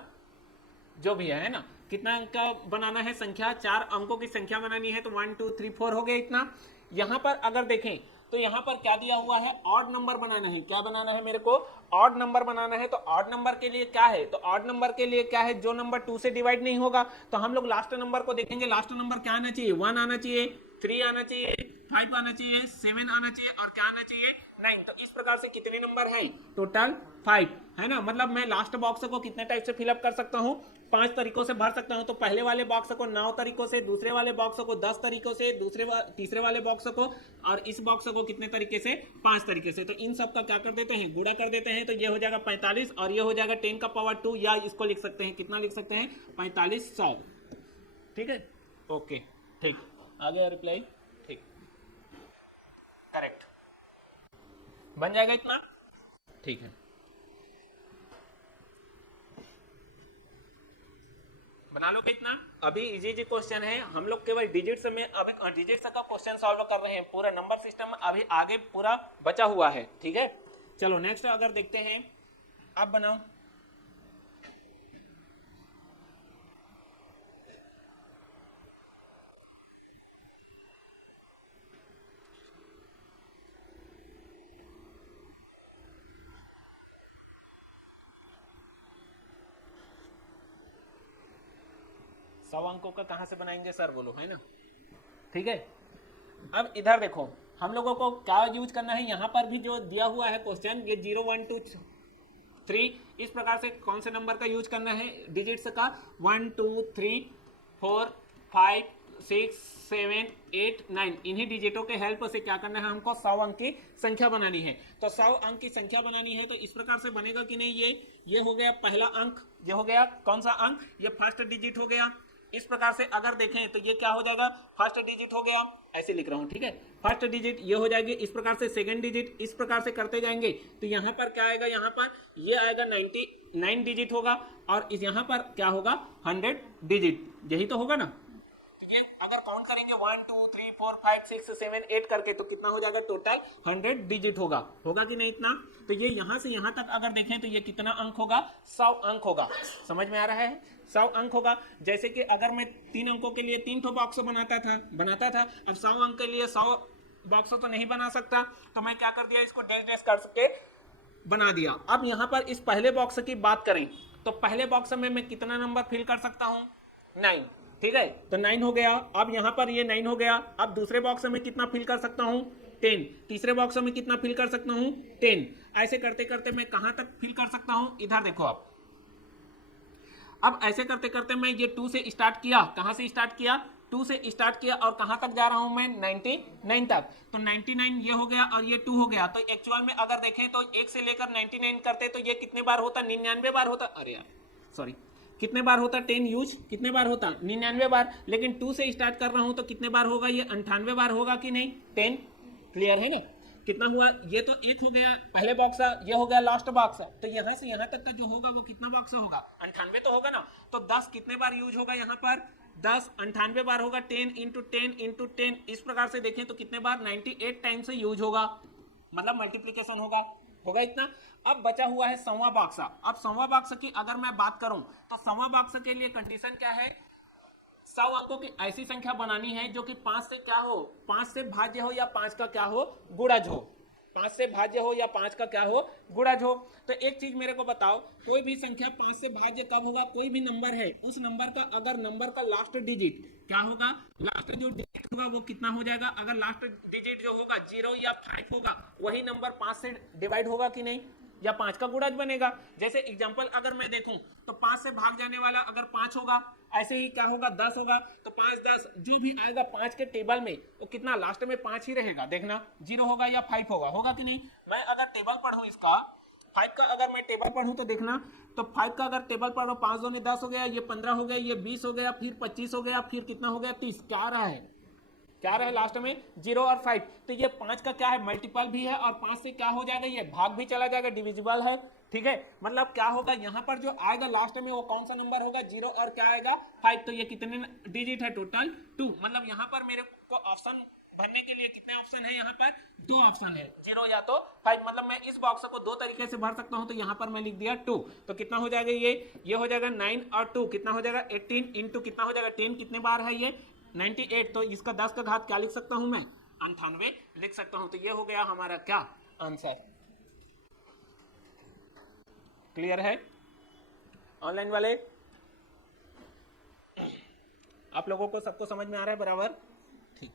जो भी है ना, कितना अंक का बनाना है संख्या, 4 अंकों की संख्या बनानी है। तो 1 2 3 4 हो गया इतना। यहाँ पर अगर देखें तो यहाँ पर क्या दिया हुआ है, ऑड नंबर बनाना है। क्या बनाना है मेरे को, ऑड नंबर बनाना है। तो ऑड नंबर के लिए क्या है, तो ऑड नंबर के लिए क्या है, जो नंबर 2 से डिवाइड नहीं होगा। तो हम लोग लास्ट नंबर को देखेंगे, लास्ट नंबर क्या आना चाहिए, 1 आना चाहिए, 3 आना चाहिए, 5 आना चाहिए, 7 आना चाहिए और क्या आना चाहिए, 9। तो इस प्रकार से कितने नंबर हैं, टोटल 5 है ना। मतलब मैं लास्ट बॉक्स को कितने टाइप से फिलअप कर सकता हूँ, 5 तरीकों से भर सकता हूँ। तो पहले वाले बॉक्स को 9 तरीकों से, दूसरे वाले बॉक्स को 10 तरीकों से, तीसरे वाले बॉक्स को, और इस बॉक्स को कितने तरीके से, 5 तरीके से। तो इन सब का क्या कर देते हैं, गुणा कर देते हैं। तो ये हो जाएगा 45 और ये हो जाएगा 10 का पावर 2, या इसको लिख सकते हैं, कितना लिख सकते हैं, 4500। ठीक है, ओके ठीक, आगे रिप्लाई, ठीक करेक्ट, बन जाएगा इतना। ठीक है, बना लो कितना। अभी इजी क्वेश्चन है, हम लोग केवल डिजिट्स में अभी डिजिट्स का क्वेश्चन सॉल्व कर रहे हैं, पूरा नंबर सिस्टम अभी आगे पूरा बचा हुआ है। ठीक है, चलो नेक्स्ट अगर देखते हैं आप बनाओ। सौ अंकों का कहां से बनाएंगे सर, बोलो, है ना? ठीक है, अब इधर देखो, हम लोगों को क्या यूज करना है, यहाँ पर भी जो दिया हुआ है क्वेश्चन, ये 0 1 2 3, इस प्रकार से कौन से नंबर का यूज करना है, डिजिट्स का, 1 2 3 4 5 6 7 8 9, इन्हीं डिजिटों के हेल्प से क्या करना है, हमको 100 अंक की संख्या बनानी है। तो 100 अंक की संख्या बनानी है तो इस प्रकार से बनेगा कि नहीं, ये हो गया पहला अंक, ये हो गया कौन सा अंक, ये फर्स्ट डिजिट हो गया। इस प्रकार से अगर देखें तो ये क्या हो जाएगा, फर्स्ट डिजिट हो गया, ऐसे लिख रहा हूं, ठीक है, फर्स्ट डिजिट ये हो जाएगी। इस प्रकार से सेकंड डिजिट, इस प्रकार से करते जाएंगे तो यहाँ पर क्या आएगा, यहाँ पर ये आएगा 99 डिजिट होगा, और इस यहाँ पर क्या होगा, 100 डिजिट, यही तो होगा ना। तो ये अगर काउंट करेंगे 1 2 3 4 5 6 7 8 करके तो कितना हो जाएगा, टोटल 100 डिजिट होगा कि नहीं इतना। तो ये यहाँ से यहाँ तक अगर देखें तो ये कितना अंक होगा, 100 अंक होगा। समझ में आ रहा है, 100 अंक होगा। जैसे कि अगर मैं 3 अंकों के लिए 3 बॉक्स बनाता था, अब 100 अंक के लिए 100 बॉक्स तो नहीं बना सकता, तो मैं क्या कर दिया, इसको डैश डैश कर के बना दिया। अब यहाँ पर इस पहले बॉक्स की बात करें तो पहले बॉक्स में मैं कितना नंबर फिल कर सकता हूँ, 9, ठीक है, तो 9 हो गया। अब यहाँ पर ये 9 हो गया। अब दूसरे बॉक्स में कितना फिल कर सकता हूँ, 10, तीसरे बॉक्स में कितना फिल कर सकता हूँ, 10, ऐसे करते करते मैं कहां तक फिल कर सकता हूं, इधर देखो आप। अब ऐसे करते करते मैं ये 2 से स्टार्ट किया, कहां से स्टार्ट किया, 2 से स्टार्ट किया, और कहां तक जा रहा हूं मैं, 99 तक। तो 99 ये हो गया और ये 2 हो गया। तो एक्चुअल में अगर देखें तो 1 से लेकर 99 करते तो ये कितने बार होता, 99 बार होता, अरे यार सॉरी, कितने बार होता, 10 यूज कितने बार होता, 99 बार। लेकिन 2 से स्टार्ट कर रहा हूं तो कितने बार होगा, ये 98 बार होगा कि नहीं, 10, क्लियर है ना। कितना हुआ, ये तो 1 हो गया पहले बॉक्स, ये हो गया लास्ट बॉक्स। तो यहाँ से यहाँ तक का जो होगा वो कितना बॉक्स होगा, 98 तो होगा ना। तो 10 कितने बार यूज होगा यहाँ पर, 10 98 बार होगा, 10 इंटू 10 इंटू 10, इस प्रकार से देखें तो कितने बार, 98 टाइम से यूज होगा, मतलब मल्टीप्लीकेशन होगा इतना। अब बचा हुआ है 100वां बॉक्स। अब 100वां बॉक्स की अगर मैं बात करूं तो 100वां बॉक्स के लिए कंडीशन क्या है, 100 अंकों की ऐसी संख्या बनानी है जो कि 5 से क्या हो, 5 से भाज्य हो या 5 का क्या हो, गुणज हो, 5 से भाज्य हो या 5 का क्या हो, गुणज हो। तो एक चीज मेरे को बताओ, कोई भी संख्या 5 से भाज्य कब होगा, कोई भी नंबर है उस नंबर का अगर नंबर का लास्ट डिजिट क्या होगा, लास्ट जो डिजिट होगा वो कितना हो जाएगा, अगर लास्ट डिजिट जो होगा 0 या 5 होगा वही नंबर 5 से डिवाइड होगा कि नहीं, या 5 का गुणज बनेगा। जैसे एग्जांपल अगर मैं देखूं तो 5 से भाग जाने वाला अगर 5 होगा, ऐसे ही क्या होगा, 10 होगा, तो 5 10 जो भी आएगा 5 के टेबल में वो कितना लास्ट में 5 ही रहेगा, देखना 0 होगा या 5 होगा कि नहीं। मैं अगर टेबल पढ़ूं इसका 5 का, अगर मैं टेबल पढ़ूं तो देखना, तो 5 का अगर टेबल पढ़ो, 5 दूनी 10 हो गया, ये 15 हो गया, ये 20 हो गया, फिर 25 हो गया, फिर कितना हो गया, 30, क्या रहा है लास्ट में, 0 और 5। तो ये 5 का क्या है, मल्टीपल भी है, और 5 से क्या हो जाएगा, ये भाग भी चला जाएगा, डिविजिबल है, ठीक है। मतलब क्या होगा, यहाँ पर जो आएगा लास्ट में वो कौन सा नंबर होगा, 0 और क्या आएगा, 5। तो ये कितने डिजिट है, टोटल 2। मतलब यहाँ पर मेरे को ऑप्शन भरने के लिए कितने ऑप्शन है, यहाँ पर 2 ऑप्शन है, 0 या तो 5। मतलब मैं इस बॉक्स को 2 तरीके से भर सकता हूँ। तो यहाँ पर मैं लिख दिया 2, तो कितना हो जाएगा, ये हो जाएगा 9 और 2 कितना हो जाएगा, 18 इंटू कितना हो जाएगा, 10 कितने बार है ये, 98। तो इसका 10 का घात क्या लिख सकता हूं मैं, 98 लिख सकता हूं। तो ये हो गया हमारा क्या आंसर। क्लियर है ऑनलाइन वाले, आप लोगों को सबको समझ में आ रहा है बराबर, ठीक।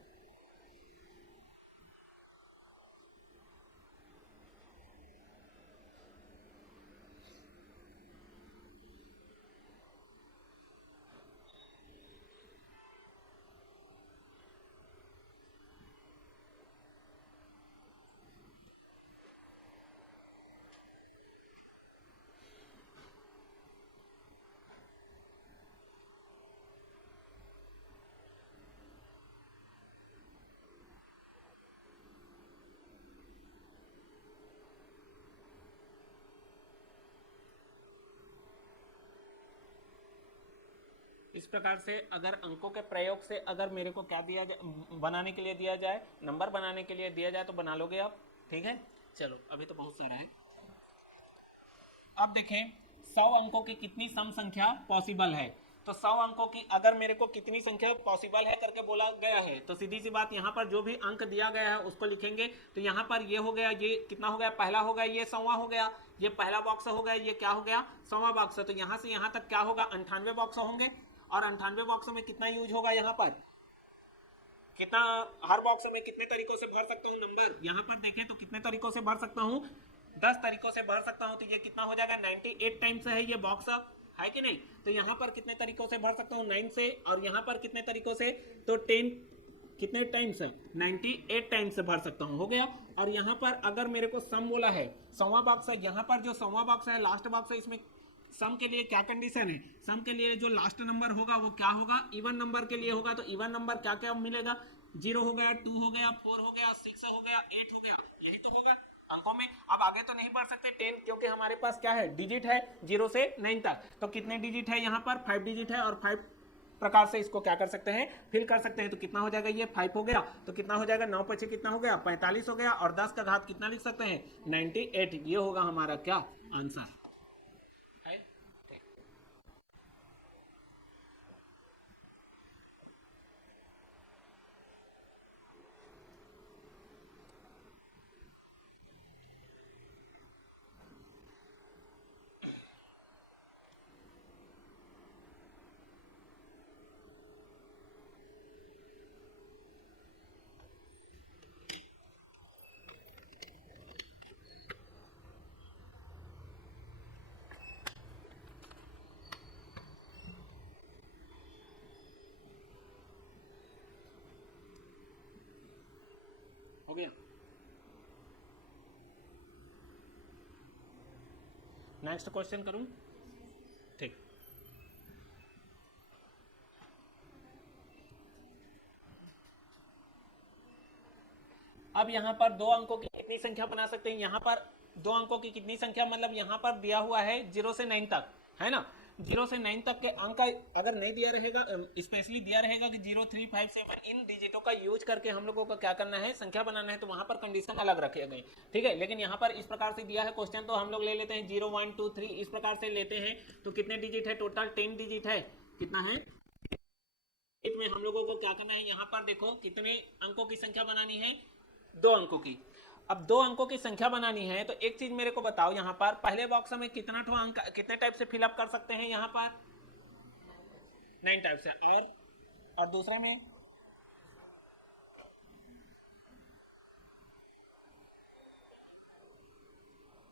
इस प्रकार से अगर अंकों के प्रयोग से अगर मेरे को क्या दिया जाए, बनाने के लिए दिया जाए, नंबर बनाने के लिए दिया जाए तो बना लोगे आप, ठीक है। चलो अभी तो बहुत सारा है। अब देखें 100 अंकों की कितनी सम संख्या पॉसिबल है। तो 100 अंकों की अगर मेरे को कितनी संख्या पॉसिबल है करके बोला गया है, तो सीधी सी बात यहाँ पर जो भी अंक दिया गया है उसको लिखेंगे। तो यहाँ पर ये हो गया, ये कितना हो गया, पहला हो गया, ये 100वां हो गया, ये पहला बॉक्स हो गया, ये क्या हो गया, 100वां बॉक्स। तो यहाँ से यहाँ तक क्या होगा, 98 बॉक्स होंगे। और 98 बॉक्स में कितना यूज होगा, यहाँ पर कितना, हर बॉक्स में कितने तरीकों से भर सकता हूँ नंबर, यहाँ पर देखें तो कितने तरीकों से भर सकता हूँ, 10 तरीकों से भर सकता हूँ। तो ये कितना हो जाएगा, 98 टाइम्स है ये बॉक्स, है कि नहीं। तो यहाँ पर कितने तरीकों से भर सकता हूँ, 9 से, और यहाँ पर कितने तरीकों से, तो 10 कितने टाइम्स, 98 टाइम्स से भर सकता हूँ, हो गया। और यहाँ पर अगर मेरे को सम बोला है, 100वां बॉक्स है, यहाँ पर जो 100वां बॉक्स है, लास्ट बॉक्स है, इसमें सम के लिए क्या कंडीशन है, सम के लिए जो लास्ट नंबर होगा वो क्या होगा, इवन नंबर के लिए होगा। तो इवन नंबर क्या क्या मिलेगा, 0 हो गया, 2 हो गया, 4 हो गया, 6 हो गया, 8 हो गया, यही तो होगा अंकों में। अब आगे तो नहीं बढ़ सकते 10, क्योंकि हमारे पास क्या है, डिजिट है 0 से 9 तक। तो कितने डिजिट है, यहाँ पर 5 डिजिट है, और 5 प्रकार से इसको क्या कर सकते हैं, फिल कर सकते हैं। तो कितना हो जाएगा, ये 5 हो गया, तो कितना हो जाएगा, 9 पचे कितना हो गया, 45 हो गया, और 10 का घात कितना लिख सकते हैं, 98। ये होगा हमारा क्या आंसर है। हो गया। नेक्स्ट क्वेश्चन करूं, ठीक। अब यहाँ पर 2 अंकों की कितनी संख्या बना सकते हैं, यहाँ पर 2 अंकों की कितनी संख्या, मतलब यहाँ पर दिया हुआ है 0 से 9 तक, है ना। 0 से 9 तक के अंक अगर नहीं दिया रहेगा, स्पेशली दिया रहेगा कि 0 3 5 7, इन डिजिटों का यूज करके हम लोगों को क्या करना है, संख्या बनाना है, तो वहां पर कंडीशन अलग रखे गए, ठीक है। लेकिन यहाँ पर इस प्रकार से दिया है क्वेश्चन, तो हम लोग ले लेते हैं 0 1 2 3 इस प्रकार से लेते हैं। तो कितने डिजिट है, टोटल 10 डिजिट है, कितना है, में हम लोगों को क्या करना है, यहाँ पर देखो कितने अंकों की संख्या बनानी है, 2 अंकों की। अब 2 अंकों की संख्या बनानी है, तो एक चीज मेरे को बताओ, यहाँ पर पहले बॉक्स में कितना अंक, कितने टाइप से फिलअप कर सकते हैं, यहाँ पर 9 टाइप से, और दूसरे में,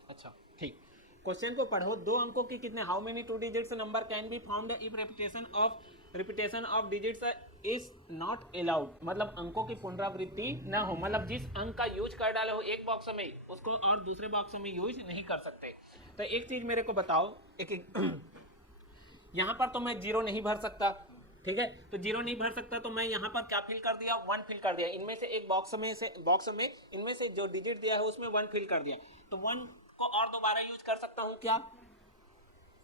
अच्छा ठीक। क्वेश्चन को पढ़ो, 2 अंकों की कितने, how many 2 digits number can be found if repetition of digits is not allowed, मतलब अंकों की पुनरावृत्ति ना हो, मतलब जिस अंक का यूज कर डाले हो एक बॉक्स में, उसको और दूसरे बॉक्स में यूज नहीं कर सकते। तो एक चीज मेरे को बताओ, यहाँ पर तो मैं 0 नहीं भर सकता, ठीक है। तो 0 नहीं भर सकता, तो मैं यहाँ पर क्या फिल कर दिया, 1 फिल कर दिया, इनमें से एक बॉक्स में इनमें से जो डिजिट दिया है उसमें 1 फिल कर दिया। तो 1 को और दोबारा यूज कर सकता हूँ क्या,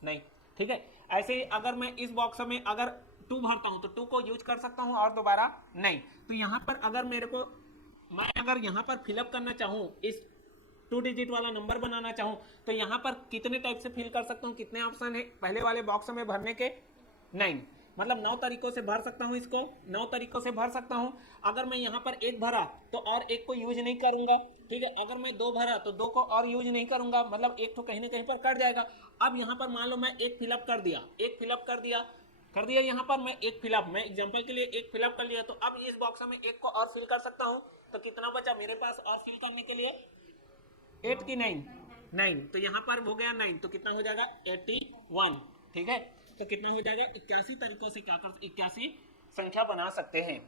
नहीं, ठीक है। ऐसे ही अगर मैं इस बॉक्स में अगर 2 भरता हूं, तो 2 को यूज कर सकता हूं और दोबारा नहीं। तो यहां पर अगर मेरे को, मैं अगर यहां पर फिलअप करना चाहूं, इस 2 डिजिट वाला नंबर बनाना चाहूं, तो यहां पर कितने टाइप से फिल कर सकता हूं, कितने ऑप्शन है पहले वाले बॉक्स में भरने के, 9, मतलब 9 तरीकों से भर सकता हूं इसको, 9 तरीकों से भर सकता हूं। अगर मैं यहाँ पर 1 भरा तो और 1 को यूज नहीं करूंगा, ठीक है। अगर मैं 2 भरा तो 2 को और यूज नहीं करूंगा, मतलब 1 तो कहीं ना कहीं पर कट जाएगा। अब यहाँ पर मान लो मैं 1 फिलअप कर दिया, 1 फिलअप कर दिया यहाँ पर मैं 1 फिलअप, मैं एग्जांपल के लिए 1 फिलअप कर लिया। तो अब इस बॉक्स में 1 को और फिल कर सकता हूँ, तो कितना बचा मेरे पास और फिल करने के लिए, 8 की 9, 9, तो यहाँ पर हो गया 9, तो कितना हो जाएगा 81, ठीक है। तो कितना हो जाएगा, 81 तरीकों से क्या कर, 81 संख्या बना सकते हैं।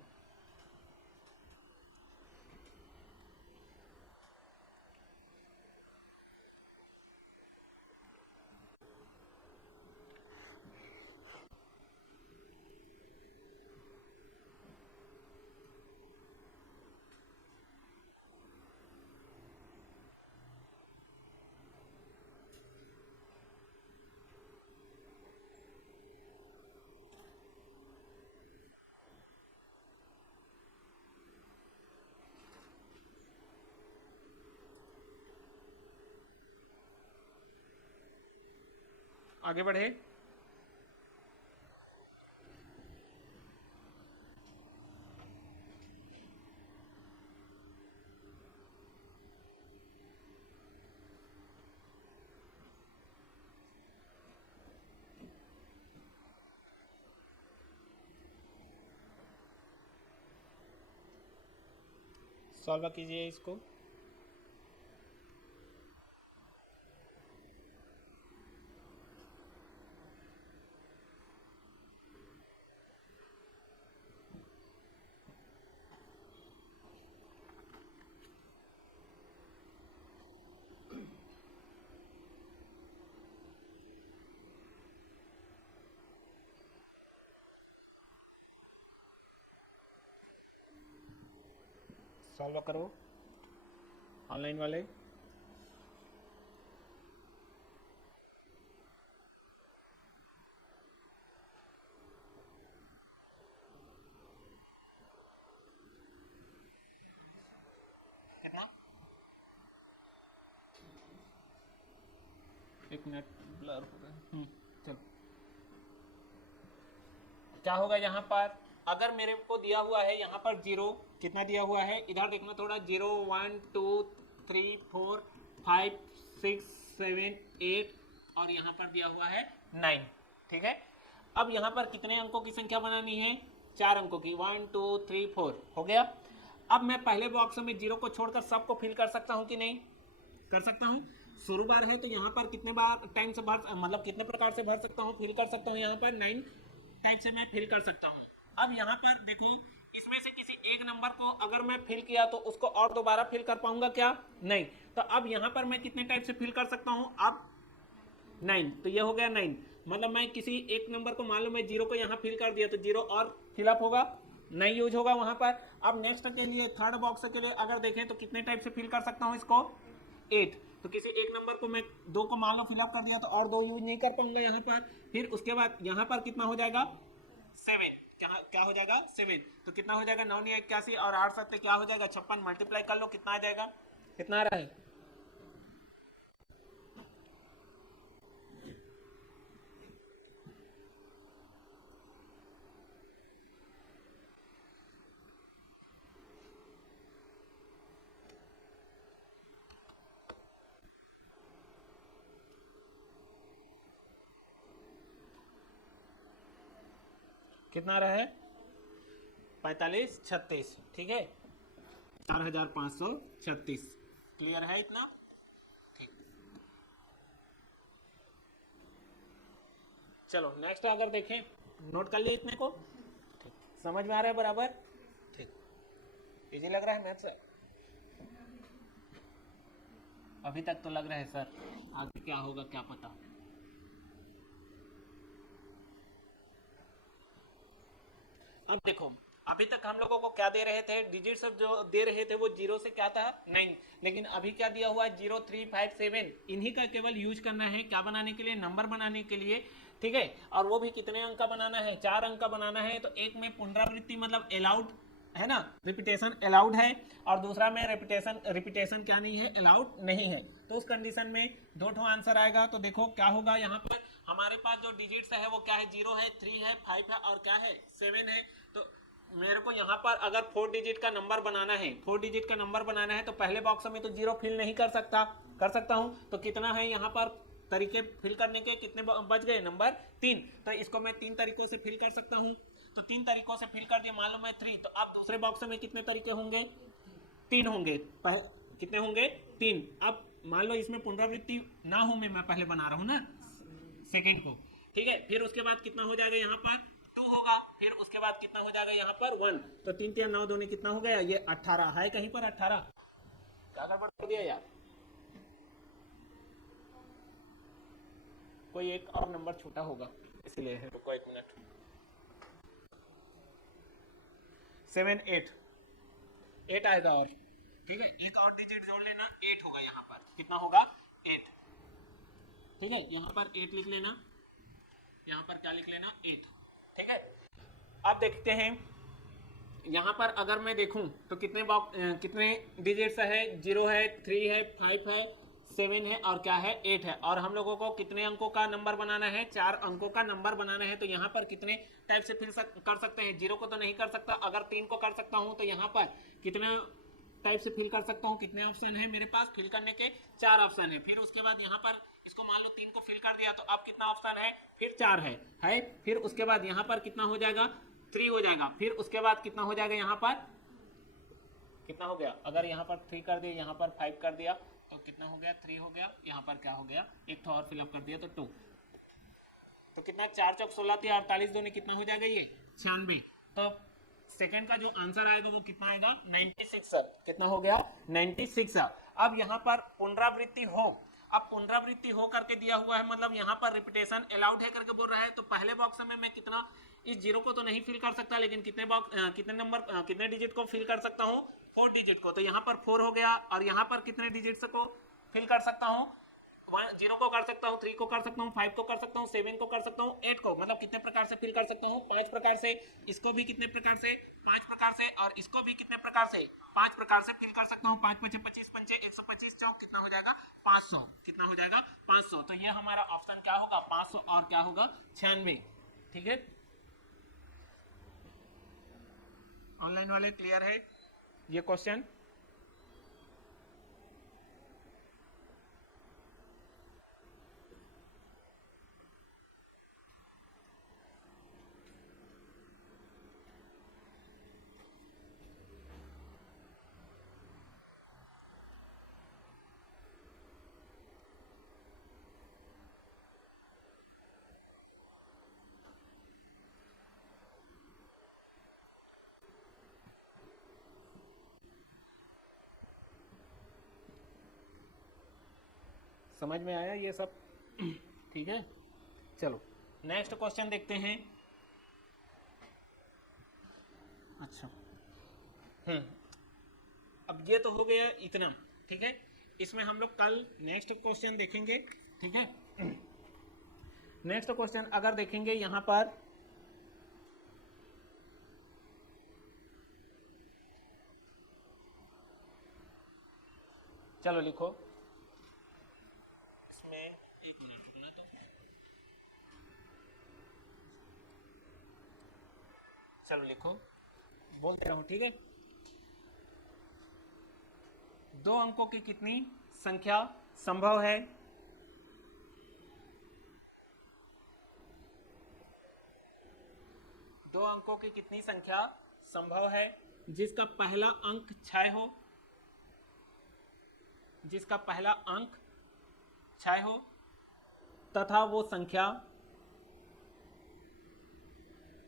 आगे बढ़े। सॉल्व कीजिए इसको। सॉल्व करो ऑनलाइन वाले। कितना? एक मिनट ब्लर हो रहा है। चलो, क्या होगा यहाँ पर? अगर मेरे को दिया हुआ है यहाँ पर 0, कितना दिया हुआ है इधर देखना थोड़ा, 0 1 2 3 4 5 6 7 8 और यहाँ पर दिया हुआ है 9। ठीक है, अब यहाँ पर कितने अंकों की संख्या बनानी है? 4 अंकों की। 1 2 3 4 हो गया। अब मैं पहले बॉक्स में 0 को छोड़कर सबको फिल कर सकता हूँ कि नहीं? कर सकता हूँ। शुरू बार है तो यहाँ पर कितने बार टाइम से भर, मतलब कितने प्रकार से भर सकता हूँ, फिल कर सकता हूँ? यहाँ पर 9 टाइप से मैं फिल कर सकता हूँ। अब यहाँ पर देखो, इसमें से किसी एक नंबर को अगर मैं फिल किया तो उसको और दोबारा फिल कर पाऊंगा क्या? नहीं। तो अब यहाँ पर मैं कितने टाइप से फिल कर सकता हूँ? अब 9, तो ये हो गया 9। मतलब मैं किसी एक नंबर को, मान लो मैं 0 को यहाँ फिल कर दिया तो 0 और फिलअप होगा, नहीं यूज होगा वहां पर। अब नेक्स्ट के लिए, थर्ड बॉक्स के लिए अगर देखें तो कितने टाइप से फिल कर सकता हूँ इसको? 8। तो किसी एक नंबर को मैं 2 को मान लो फिलअप कर दिया तो और 2 यूज नहीं कर पाऊंगा यहाँ पर। फिर उसके बाद यहाँ पर कितना हो जाएगा? 7। क्या हो जाएगा? 7। तो कितना हो जाएगा? 9 81 और 8 7 क्या हो जाएगा? 56। मल्टीप्लाई कर लो, कितना आ जाएगा? कितना आ रहा है? कितना आ रहा है? 45 36। ठीक है, 4536। क्लियर है इतना? ठीक, चलो नेक्स्ट अगर देखें, नोट कर लिए इतने को? ठीक, समझ में आ रहा है बराबर? ठीक, इजी लग रहा है मैथ्स? अभी तक तो लग रहा है सर, आगे क्या होगा क्या पता। अब देखो, अभी तक हम लोगों को क्या दे रहे थे? डिजिट सब जो दे रहे थे वो 0 से क्या था? 9। लेकिन अभी क्या दिया हुआ है? 0 3 5 7। इन्हीं का केवल यूज करना है, क्या बनाने के लिए? नंबर बनाने के लिए। ठीक है, और वो भी कितने अंक का बनाना है? 4 अंक का बनाना है। तो एक में पुनरावृत्ति मतलब अलाउड है ना, रिपीटेशन अलाउड है, और दूसरा में रिपीटेशन क्या नहीं है? अलाउड नहीं है। तो उस कंडीशन में 2 आंसर आएगा। तो देखो क्या होगा, यहाँ पर हमारे पास जो डिजिट्स है वो क्या है? 0 है, 3 है, 5 है और क्या है? 7 है। तो मेरे को यहाँ पर अगर 4 डिजिट का नंबर बनाना है, 4 डिजिट का नंबर बनाना है तो पहले बॉक्स में तो 0 फिल नहीं कर सकता, कर सकता हूँ। तो कितना है यहाँ पर तरीके फिल करने के? कितने बच गए? नंबर 3। तो इसको मैं 3 तरीकों से फिल कर सकता हूँ। तो 3 तरीकों से फिल कर दिया, मान लो मैं 3। तो अब दूसरे बॉक्स में कितने तरीके होंगे? 3 होंगे। कितने होंगे? 3। अब मान लो इसमें पुनरावृत्ति ना हो, मैं पहले बना रहा हूँ ना सेकेंड को। ठीक है, फिर उसके बाद कितना हो जाएगा यहाँ पर? 2 होगा। फिर उसके बाद कितना हो जाएगा यहाँ पर? 1। तो 3 3 9 2 कितना हो गया? ये 18 है। कहीं पर 18 क्या गड़बड़ कर दिया यार? कोई एक और नंबर छोटा होगा इसलिए है। रुको 1 मिनट। 7 8 8 आएगा और ठीक है, एक और डिजिट जोड़ लेना, 8 होगा यहाँ पर। कितना होगा? 8। ठीक है, यहाँ पर 8 लिख लेना, यहाँ पर क्या लिख लेना? 8। ठीक है, अब देखते हैं यहाँ पर अगर मैं देखूं तो कितने डिजिट्स है? 0 है, 3 है, 5 है, 7 है और क्या है 8 है। और हम लोगों को कितने अंकों का नंबर बनाना है, 4 अंकों का नंबर बनाना है। तो यहाँ पर कितने टाइप से फिल कर सकते हैं, 0 को तो नहीं कर सकता, अगर 3 को कर सकता हूँ तो यहाँ पर कितने टाइप से फिल कर सकता हूँ, कितने ऑप्शन है मेरे पास फिल करने के, 4 ऑप्शन है। फिर उसके बाद यहाँ पर इसको मान लो 3 को फिल कर दिया तो अब कितना ऑप्शन है, फिर 4 है। फिर उसके बाद यहाँ पर कितना हो जाएगा, 3 हो जाएगा। फिर उसके बाद कितना हो जाएगा, यहाँ पर कितना हो गया, अगर यहाँ पर 3 कर दिया, यहाँ पर 5 कर दिया तो कितना हो गया, 3 हो गया। यहाँ पर क्या हो गया, एक और फिलअप कर दिया तो 2। तो कितना, 4 चौक 16 थी, 48 दूनी कितना हो जाएगा, ये 96। तो सेकंड का जो आंसर आएगा वो कितना आएगा, 96 सर। कितना हो गया, 96 सर। अब यहाँ पर पुनरावृत्ति हो, अब पुनरावृत्ति हो करके दिया हुआ है, मतलब यहाँ पर रिपीटेशन अलाउड है करके बोल रहा है। तो पहले बॉक्स में मैं कितना, इस 0 को तो नहीं फिल कर सकता, लेकिन कितने बॉक्स, कितने नंबर, कितने डिजिट को फिल कर सकता हूँ, 4 डिजिट को। तो यहाँ पर 4 हो गया। और यहाँ पर कितने डिजिट को फिल कर सकता हूँ, 0 को कर सकता हूँ, 3 को कर सकता हूँ, 5 को कर सकता हूँ, 7 को कर सकता हूँ, 8 को। मतलब कितने प्रकार से फिल कर सकता हूँ, 5 प्रकार से। इसको भी कितने प्रकार से, 5 प्रकार से। और इसको भी कितने प्रकार से, 5 प्रकार से फिल कर सकता हूँ। 5 5 25 पंचे 125 चौक कितना हो जाएगा, 500। कितना हो जाएगा, 500। तो ये हमारा ऑप्शन क्या होगा, 500 और क्या होगा, 96। ठीक है, ऑनलाइन वाले क्लियर है ये क्वेश्चन। समझ में आया ये सब, ठीक है। चलो नेक्स्ट क्वेश्चन देखते हैं। अच्छा, अब ये तो हो गया इतना, ठीक है। इसमें हम लोग कल नेक्स्ट क्वेश्चन देखेंगे, ठीक है। नेक्स्ट क्वेश्चन अगर देखेंगे यहाँ पर, चलो लिखो इसमें, एक मिनट रुकना। तो चलो लिखो, बोलते रहो, ठीक है। 2 अंकों की कितनी संख्या संभव है, दो अंकों की कितनी संख्या संभव है जिसका पहला अंक 6 हो, जिसका पहला अंक 6 हो तथा वो संख्या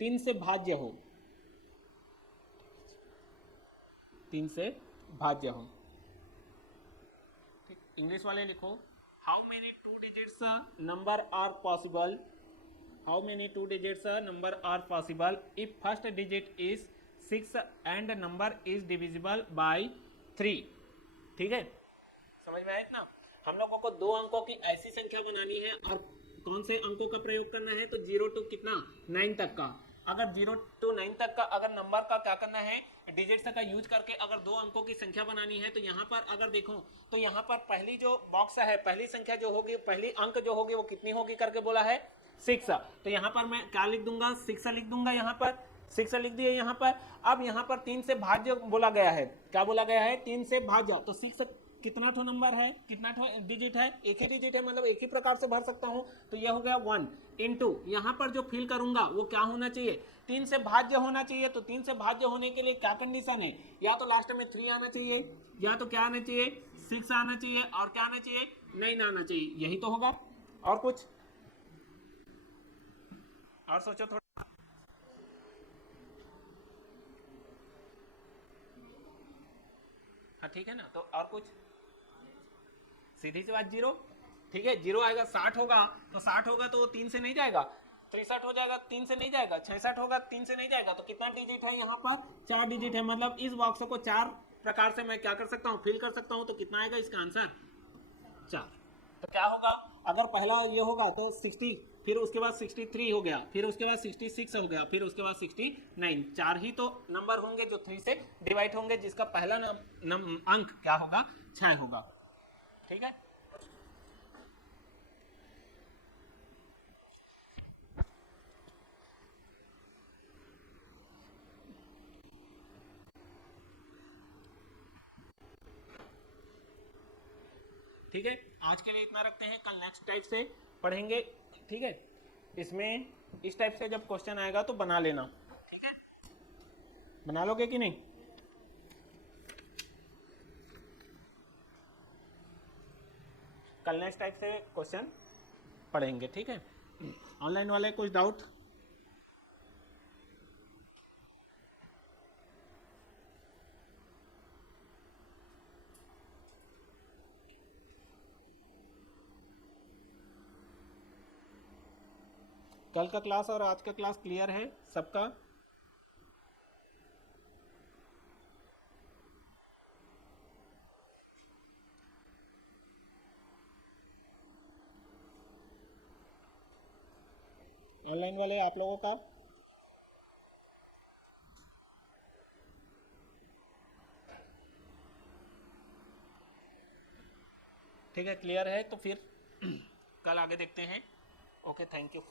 3 से भाज्य हो, 3 से भाज्य हो। ठीक, इंग्लिश वाले लिखो, how many 2 digits number are possible, how many 2 digits number are possible if first digit is 6 and number is divisible by 3। ठीक है, समझ में आया इतना। हम लोगों को 2 अंकों की ऐसी संख्या बनानी है और कौन से अंकों का प्रयोग करना है, तो 0 to कितना 9 तक का। अगर 0 to 9 तक का अगर नंबर का क्या करना है, डिजिट्स का यूज करके अगर 2 अंकों की संख्या बनानी है, तो यहाँ पर अगर देखो तो यहाँ पर पहली जो बॉक्स है, पहली संख्या जो होगी, पहली अंक जो होगी वो कितनी होगी करके बोला है, 6। तो यहाँ पर मैं क्या लिख दूंगा, 6 लिख दूंगा, यहाँ पर 6 लिख दिया यहाँ पर। अब यहाँ पर 3 से भाज्य बोला गया है, क्या बोला गया है, 3 से भाज्य। तो 6 कितना ठो नंबर है, कितना ठो डिजिट है, एक ही डिजिट है, मतलब एक ही प्रकार से भर सकता हूं। तो यह हो गया 1 इंटू, यहाँ पर जो फिल करूंगा वो क्या होना चाहिए, 3 से भाज्य होना चाहिए। तो 3 से भाज्य होने के लिए क्या कंडीशन है, या तो लास्ट में 3 आना चाहिए, या तो क्या आना चाहिए, 6 आना चाहिए, और क्या आना चाहिए, 9 आना चाहिए। यही तो होगा, और कुछ और सोचो थोड़ा। हाँ ठीक है ना, तो और कुछ, सीधी सी बात 0। ठीक है, 0 आएगा, 60 होगा तो 60 होगा तो 3 से नहीं जाएगा, 63 हो जाएगा, 3 से नहीं जाएगा, 66 होगा, 3 से नहीं जाएगा। तो कितना डिजिट है यहाँ पर, 4 डिजिट है। मतलब इस बॉक्स को 4 प्रकार से मैं क्या कर सकता हूँ, फिल कर सकता हूँ। तो कितना आएगा इसका आंसर, 4। तो क्या होगा, अगर पहला ये होगा तो 60, फिर उसके बाद 63 हो गया, फिर उसके बाद 66 हो गया, फिर उसके बाद 69। 4 ही तो नंबर होंगे जो 3 से डिवाइड होंगे, जिसका पहला अंक क्या होगा, 6 होगा। ठीक है, ठीक है, आज के लिए इतना रखते हैं, कल नेक्स्ट टाइप से पढ़ेंगे। ठीक है, इसमें इस टाइप से जब क्वेश्चन आएगा तो बना लेना। ठीक है, बना लोगे कि नहीं? कल नेक्स्ट टाइप से क्वेश्चन पढ़ेंगे। ठीक है, ऑनलाइन वाले कुछ डाउट? कल का क्लास और आज का क्लास क्लियर है सबका? ऑनलाइन वाले आप लोगों का? ठीक है, क्लियर है तो फिर कल आगे देखते हैं। Okay, thank you.